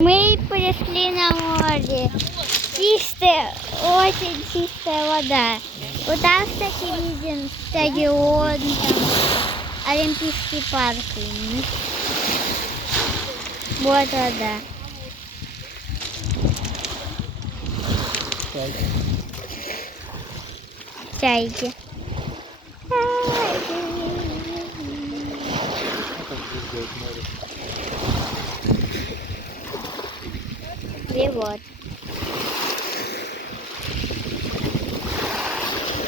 Мы пришли на море. Чистая, очень чистая вода. Вот там, кстати, виден стадион, там, Олимпийский парк. Вот вода. Чайки. И вот.